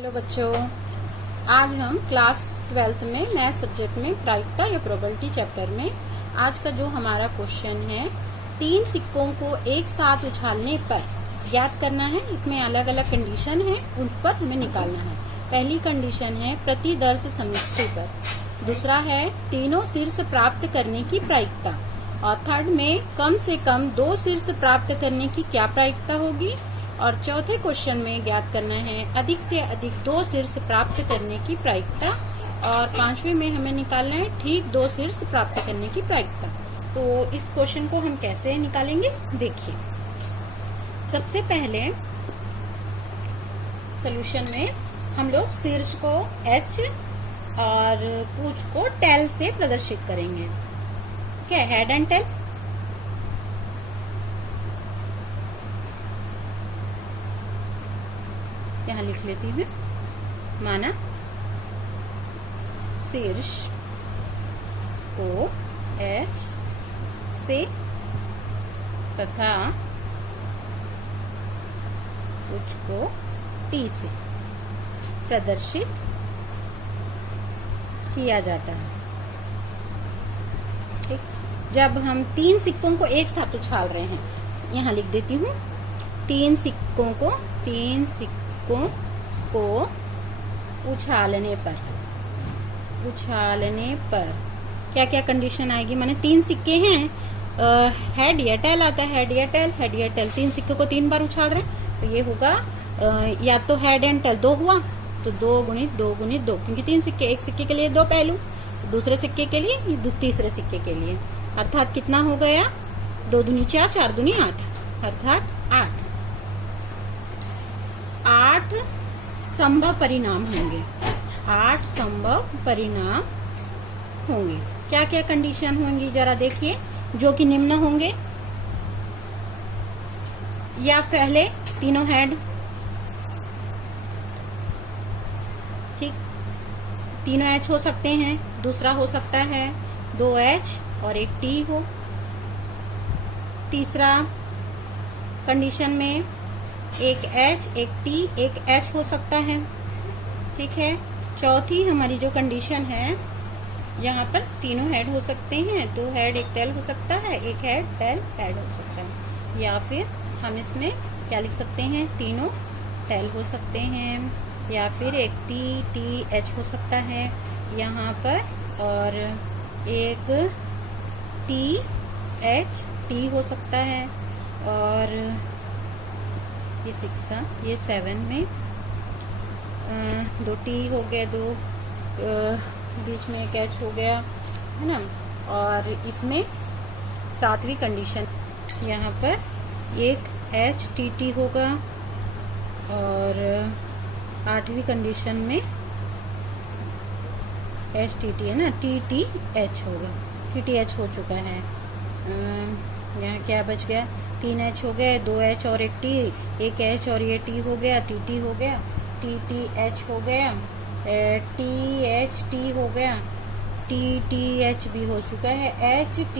Hello बच्चों, आज हम क्लास 12th में मैथ सब्जेक्ट में प्रायिकता या प्रोबेबिलिटी चैप्टर में आज का जो हमारा क्वेश्चन है, 3 सिक्कों को एक साथ उछालने पर ज्ञात करना है। इसमें अलग अलग कंडीशन है, उन पर हमें निकालना है। पहली कंडीशन है प्रतिदर्श समष्टि पर, दूसरा है तीनों शीर्ष प्राप्त करने की प्रायिकता, और थर्ड में कम से कम 2 शीर्ष प्राप्त करने की क्या प्रायिकता होगी, और चौथे क्वेश्चन में ज्ञात करना है अधिक से अधिक 2 शीर्ष प्राप्त करने की प्रायिकता, और पांचवें में हमें निकालना है ठीक 2 शीर्ष प्राप्त करने की प्रायिकता। तो इस क्वेश्चन को हम कैसे निकालेंगे, देखिए। सबसे पहले सॉल्यूशन में हम लोग शीर्ष को H और पूंछ को टेल से प्रदर्शित करेंगे। क्या हेड एंड टेल, यहाँ लिख लेती हूँ। माना शीर्ष को H से तथा पूंछ को T से प्रदर्शित किया जाता है। ठीक, जब हम 3 सिक्कों को एक साथ उछाल रहे हैं, यहाँ लिख देती हूँ। 3 सिक्कों को उछालने पर क्या क्या कंडीशन आएगी। माने 3 सिक्के हैं, हेड या टेल आता है, हेड या टेल। 3 सिक्के को 3 बार उछाल रहे हैं, तो ये होगा या तो हेड एंड टेल 2 हुआ, तो 2 गुणित 2 गुणित 2, क्योंकि 3 सिक्के, एक सिक्के के लिए 2 पहलू, दूसरे सिक्के के लिए, तीसरे सिक्के के लिए, अर्थात कितना हो गया, 2 दूनी 4, 4 दूनी 8, अर्थात 8 संभव परिणाम होंगे। 8 संभव परिणाम होंगे। क्या क्या कंडीशन होंगी जरा देखिए, जो कि निम्न होंगे। या पहले तीनों हेड, ठीक, तीनों H हो सकते हैं। दूसरा हो सकता है 2 H और 1 T हो। तीसरा कंडीशन में 1 H, 1 T, 1 H हो सकता है। ठीक है। चौथी हमारी जो कंडीशन है, यहाँ पर तीनों हेड हो सकते हैं, 2 हेड 1 टेल हो सकता है, 1 हेड टेल हेड हो सकता है। या फिर हम इसमें क्या लिख सकते हैं, तीनों टेल हो सकते हैं, या फिर 1 T H हो सकता है यहाँ पर, और 1 T H T हो सकता है, और ये 6 था, ये 7 में 2 T हो गया, 2 बीच में 1 H हो गया, है ना। और इसमें 7वीं कंडीशन, यहाँ पर 1 H T होगा, और 8वीं कंडीशन में H T है ना, T H होगा, T H हो चुका है। यहाँ क्या बच गया, 3 H हो गए, 2 H और 1 T, 1 H और ये T हो गया, T हो गया, T H हो गया, T H T हो गया, T H भी हो चुका है, H T,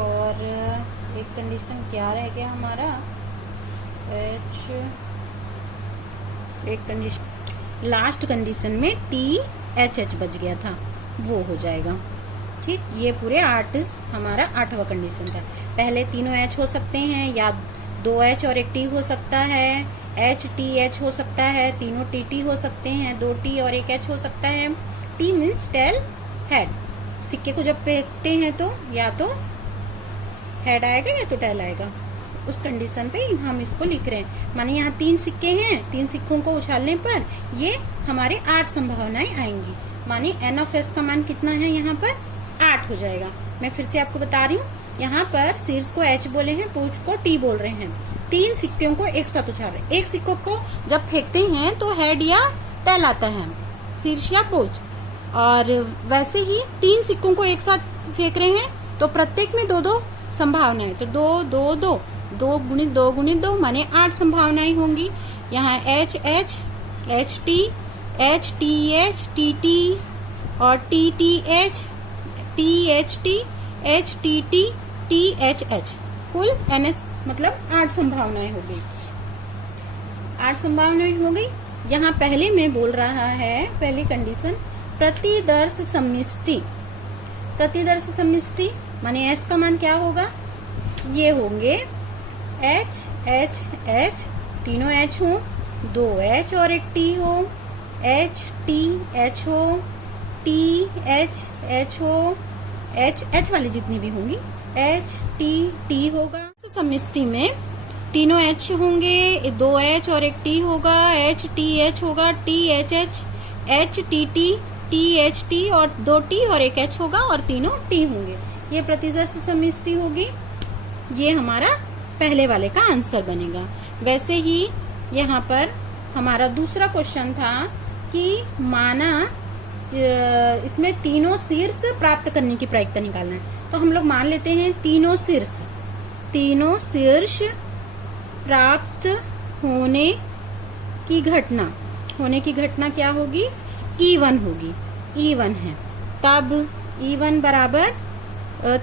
और एक कंडीशन क्या रह गया हमारा, एक कंडीशन, लास्ट कंडीशन में T H बच गया था, वो हो जाएगा। ठीक, ये पूरे 8 हमारा 8वां कंडीशन था। पहले तीनों H हो सकते हैं, या 2 H और 1 T हो सकता है, H T H हो सकता है, तीनों T हो सकते हैं, 2 T और 1 H हो सकता है। T means tail head. सिक्के को जब फेंकते हैं तो या तो हेड आएगा या तो टेल आएगा, उस कंडीशन पे हम इसको लिख रहे हैं। माने यहाँ 3 सिक्के हैं, 3 सिक्कों को उछालने पर ये हमारे 8 संभावनाएं आएंगी। माने N(S) का मान कितना है, यहाँ पर 8 हो जाएगा। मैं फिर से आपको बता रही हूँ, यहाँ पर शीर्ष को H बोले हैं, पूंछ को T बोल रहे हैं। 3 सिक्कों को एक साथ उछाल रहे हैं। एक सिक्कों को जब फेंकते हैं तो हेड या टेल आता है, शीर्ष या पूंछ, और वैसे ही 3 सिक्कों को एक साथ फेंक रहे हैं तो प्रत्येक में 2-2 संभावनाएं, तो 2 गुणित 2 गुणित 2 माने 8 संभावनाएं होंगी। यहाँ H T T और T H THT THH, कुल NS मतलब 8 संभावनाएं होगी। 8 संभावनाएं हो गई। यहाँ पहले में बोल रहा है, पहली कंडीशन प्रतिदर्श सम्मिष्टि। प्रतिदर्श सम्मिष्टि माने एस का मान क्या होगा, ये होंगे एच एच एच, तीनों एच हो, 2 एच और एक टी हो, एच टी एच हो, टी एच एच हो, एच एच वाली जितनी भी होंगी एच टी टी होगा। सम्मिष्टि में तीनों एच होंगे, 2 एच और एक टी होगा, एच टी एच होगा, T H H, H T T, T H T और 2 टी और एक एच होगा और तीनों टी होंगे। ये प्रतिदर्श सम्मिष्टि होगी। ये हमारा पहले वाले का आंसर बनेगा। वैसे ही यहाँ पर हमारा दूसरा क्वेश्चन था कि माना इसमें तीनों शीर्ष प्राप्त करने की प्रायिकता निकालना है, तो हम लोग मान लेते हैं तीनों शीर्ष प्राप्त होने की घटना क्या होगी, E1 होगी। E1 है, तब E1 बराबर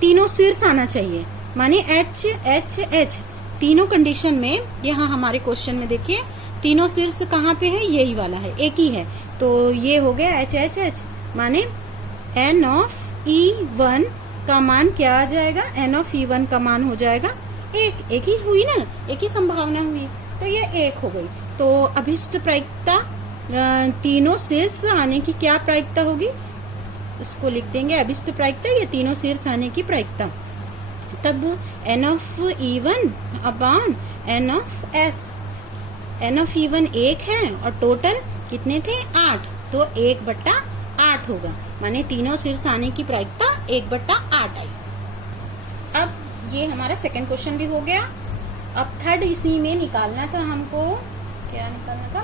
तीनों शीर्ष आना चाहिए, माने H H H। तीनों कंडीशन में यहाँ हमारे क्वेश्चन में देखिए तीनों शीर्ष कहाँ पे है, यही वाला है, एक ही है, तो ये हो गया H H H, माने N ऑफ E1 का मान क्या आ जाएगा, N ऑफ E1 का मान हो जाएगा एक ही हुई ना, एक ही संभावना हुई, तो ये 1 हो गई। तो अभिष्ट प्रायिकता तीनों शीर्ष आने की क्या प्रायिकता होगी, उसको लिख देंगे अभिष्ट प्रायिकता, ये तीनों शीर्ष आने की प्रायिकता। तब N of E1 upon N of S, N of E1 1 है और टोटल कितने थे 8, तो 1/8 होगा, माने तीनों शीर्ष आने की प्रायिकता 1/8 आई। अब ये हमारा सेकंड क्वेश्चन भी हो गया। अब थर्ड इसी में निकालना था हमको, क्या निकालना था,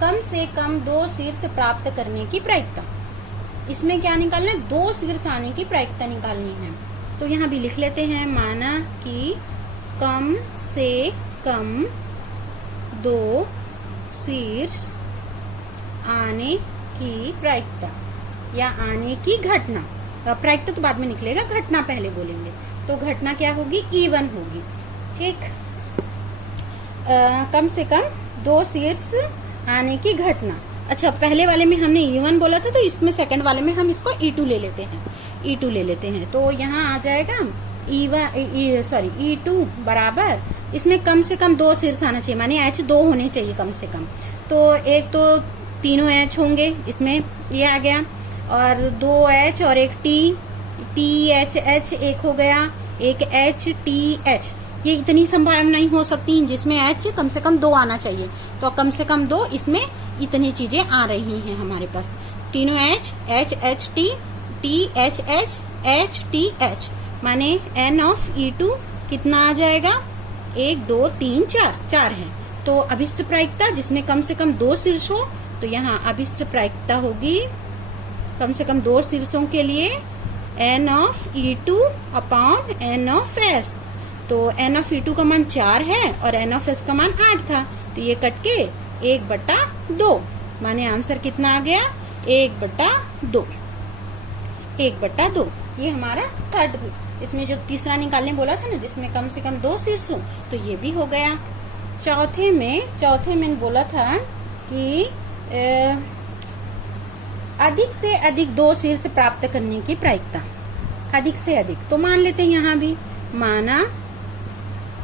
कम से कम 2 शीर्ष प्राप्त करने की प्रायिकता। इसमें क्या निकालना है, 2 शीर्ष आने की प्रायिकता निकालनी है। तो यहाँ भी लिख लेते हैं, माना कि कम से कम 2 शीर्ष आने की प्रायिकता या आने की घटना, प्रायिकता तो बाद में निकलेगा, घटना पहले बोलेंगे, तो घटना क्या होगी, E1 होगी। ठीक, कम से कम 2 शीर्ष आने की घटना। अच्छा, पहले वाले में हमने E1 बोला था, तो इसमें सेकंड वाले में हम इसको E2 ले लेते हैं, तो यहाँ आ जाएगा E2 बराबर, इसमें कम से कम 2 शीर्ष आना चाहिए, माने H 2 होने चाहिए कम से कम, तो एक तो तीनों H होंगे, इसमें ये आ गया, और 2 H और एक T H H एक हो गया, एक H T H। ये इतनी संभावनाएं हो सकती हैं जिसमें H कम से कम 2 आना चाहिए, तो कम से कम 2, इसमें इतनी चीजें आ रही हैं हमारे पास। तीनों H H H T T H H H T H, माने N ऑफ E2 कितना आ जाएगा, 1 2 3 4 है। तो अभिष्ट प्रायिकता जिसमें कम से कम 2 शीर्ष हो, तो यहाँ अभिष्ट प्रायिकता होगी कम से कम 2 शीर्षों के लिए N of E2 upon N of S। तो N ऑफ E2 का मान 4 है और N ऑफ S का मान 8 था, तो ये कट के 1/2, माने आंसर कितना आ गया, 1/2। ये हमारा थर्ड। इसमें जो तीसरा निकालने बोला था ना, जिसमें कम से कम 2 शीर्ष हो, तो ये भी हो गया। चौथे में बोला था कि अधिक से अधिक 2 शीर्ष प्राप्त करने की प्रायिकता, अधिक से अधिक, तो मान लेते हैं यहाँ भी, माना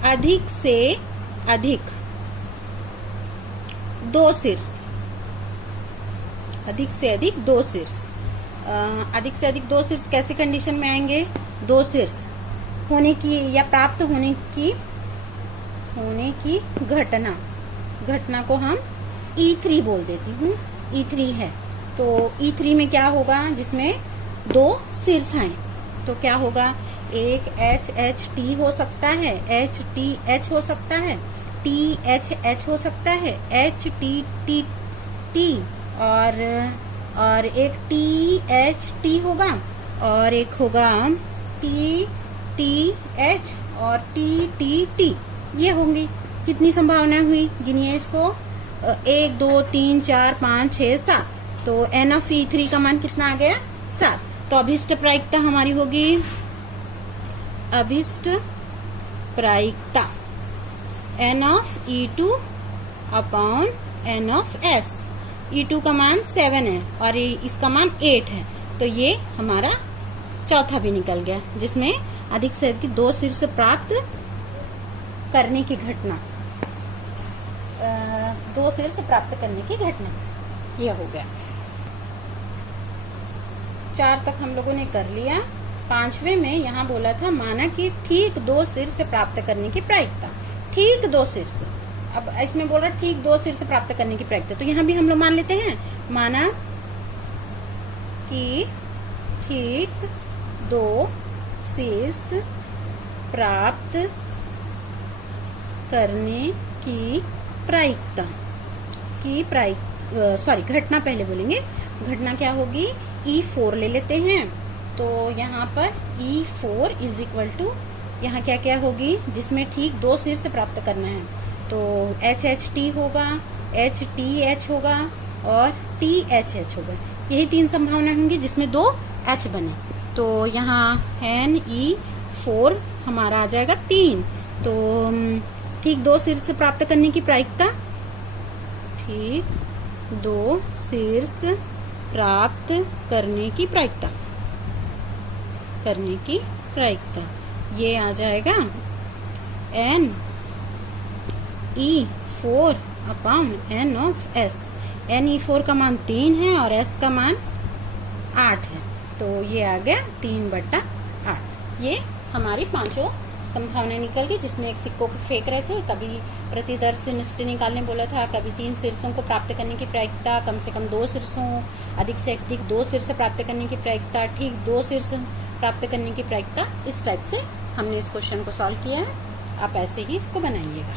अधिक से अधिक 2 शीर्ष, अधिक से अधिक 2 शीर्ष, अधिक से अधिक 2 शीर्ष कैसे कंडीशन में आएंगे, 2 शीर्ष होने की या प्राप्त होने की घटना को हम E3 बोल देती हूँ, E3 है, तो E3 में क्या होगा, जिसमें 2 शीर्ष आए, तो क्या होगा, एक H H T हो सकता है, H T H हो सकता है, T H H हो सकता है, H T T T और एक T H T होगा, और एक होगा T T H और T T T। ये होंगी। कितनी संभावनाएं हुई, गिनिए इसको, 1 2 3 4 5 6 7, तो N ऑफ E3 का मान कितना आ गया, 7। तो अभिष्ट प्रायिकता हमारी होगी, अभिष्ट प्रायिकता N of E2 upon n of s। E2 का मान 7 है और इसका मान 8 है, तो ये हमारा चौथा भी निकल गया, जिसमें अधिक से अधिक 2 शीर्ष प्राप्त करने की घटना, 2 शीर्ष प्राप्त करने की घटना, यह हो गया। 4 तक हम लोगों ने कर लिया। 5वें में यहाँ बोला था माना कि ठीक 2 शीर्ष प्राप्त करने की प्रायिकता, ठीक 2 शीर्ष। अब इसमें बोल रहा ठीक 2 शीर्ष प्राप्त करने की प्रायिकता, तो यहाँ भी हम लोग मान लेते हैं, माना कि ठीक 2 शीर्ष प्राप्त करने की प्रायिकता घटना पहले बोलेंगे। घटना क्या होगी, E4 ले लेते हैं, तो यहाँ पर E4 इज इक्वल टू, यहाँ क्या क्या होगी, जिसमें ठीक 2 शीर्ष प्राप्त करना है, तो HHT होगा, HTH होगा और THH होगा। यही 3 संभावना होंगी जिसमें 2 H बने, तो यहाँ NE4 हमारा आ जाएगा 3। तो ठीक 2 शीर्ष प्राप्त करने की प्रायिकता, ठीक 2 शीर्ष प्राप्त करने की प्रायिकता, ये आ जाएगा NE4 upon N of S। NE4 का मान 3 है और S का मान 8 है, तो ये आ गया 3/8। ये हमारी 5 संभावना निकल गई, जिसमें एक सिक्कों को फेंक रहे थे, कभी प्रतिदर्श निष्ठ निकालने बोला था, कभी 3 शीर्षों को प्राप्त करने की प्रायिकता, कम से कम 2 शीर्षों, अधिक से अधिक 2 शीर्ष प्राप्त करने की प्रायिकता, ठीक 2 शीर्ष प्राप्त करने की प्रायिकता। इस टाइप से हमने इस क्वेश्चन को सॉल्व किया है। आप ऐसे ही इसको बनाइएगा।